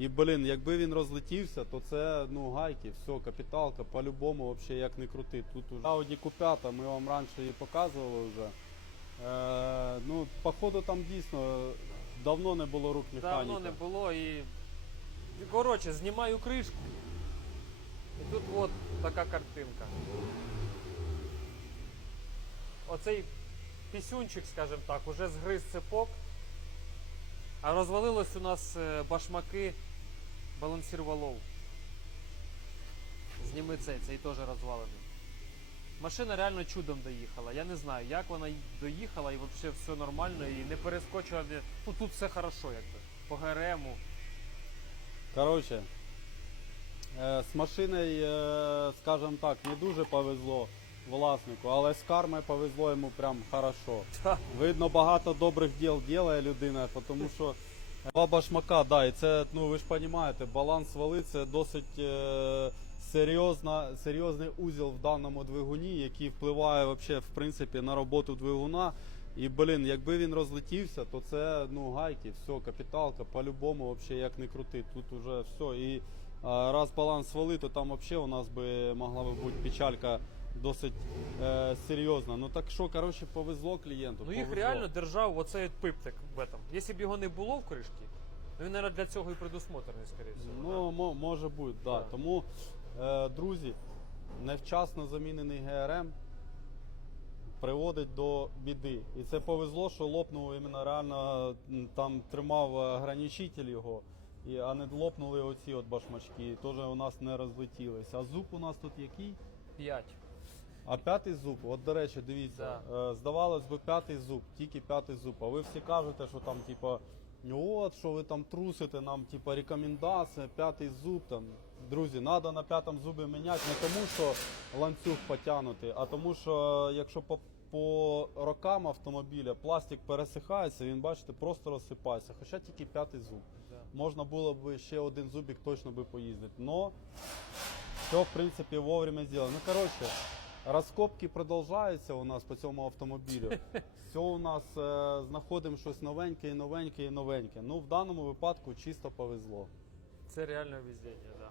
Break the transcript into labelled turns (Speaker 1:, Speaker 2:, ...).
Speaker 1: І блін, якби він розлетівся, то це ну гайки, все, капіталка, по-любому, взагалі як не крути. Тут уже Audi Q5, ми вам раніше її показували вже. Е, ну, походу там дійсно давно не було рук механіка.
Speaker 2: Давно не було і. Коротше, знімаю кришку. І тут от така картинка. Оцей пісюнчик, скажімо так, уже згриз цепок. А розвалилось у нас е, башмаки балансір валов. Зніми цей, цей теж розвалений. Машина реально чудом доїхала. Я не знаю, як вона доїхала і взагалі все нормально і не перескочила. Ну тут все хорошо, якби. По ГРМу.
Speaker 1: Коротше, е, з машиною, е, скажімо так, не дуже повезло власнику, але з кармою повезло йому прям хорошо. Видно, багато добрих діл робить людина, тому що два башмака, да, і це, ну ви ж розумієте, баланс вали це досить е, серйозна, серйозний узіл в даному двигуні, який впливає вообще, в принципі, на роботу двигуна. І, блін, якби він розлетівся, то це ну гайки, все, капіталка, по-любому, вообще як не крути. Тут уже все. І а, раз баланс вали, то там вообще у нас би могла би бути печалька досить е, серйозна. Ну так що, коротше, повезло клієнту.
Speaker 2: ну їх
Speaker 1: повезло.
Speaker 2: реально держав оцей от пиптик в этом. Якщо б його не було в кришці, ну він, мабуть, для цього і предусмотрений, скоріше всього.
Speaker 1: Ну, мо- може бути, да.
Speaker 2: Так.
Speaker 1: Тому, е, друзі, невчасно замінений ГРМ приводить до біди. І це повезло, що лопнув іменно реально м, там тримав е, ограничитель його, і, а не лопнули оці от башмачки. Теж у нас не розлетілись. А зуб у нас тут який?
Speaker 2: П'ять.
Speaker 1: А п'ятий зуб, от до речі, дивіться, е, здавалось би, п'ятий зуб, тільки п'ятий зуб. А ви всі кажете, що там, типа, «Ну от, що ви там трусите, нам, типа, рекомендація, п'ятий зуб там. Друзі, треба на п'ятому зубі міняти не тому, що ланцюг потягнути, а тому, що якщо по, по рокам автомобіля пластик пересихається, він, бачите, просто розсипається. Хоча тільки п'ятий зуб.
Speaker 2: Да.
Speaker 1: Можна було б ще один зубик точно би поїздити. Но все, в принципі, вовремя зроблено. Ну, коротше, розкопки продовжаються у нас по цьому автомобілю. Все у нас е, знаходимо щось новеньке і новеньке і новеньке. Ну, в даному випадку чисто повезло.
Speaker 2: Це реально везіння.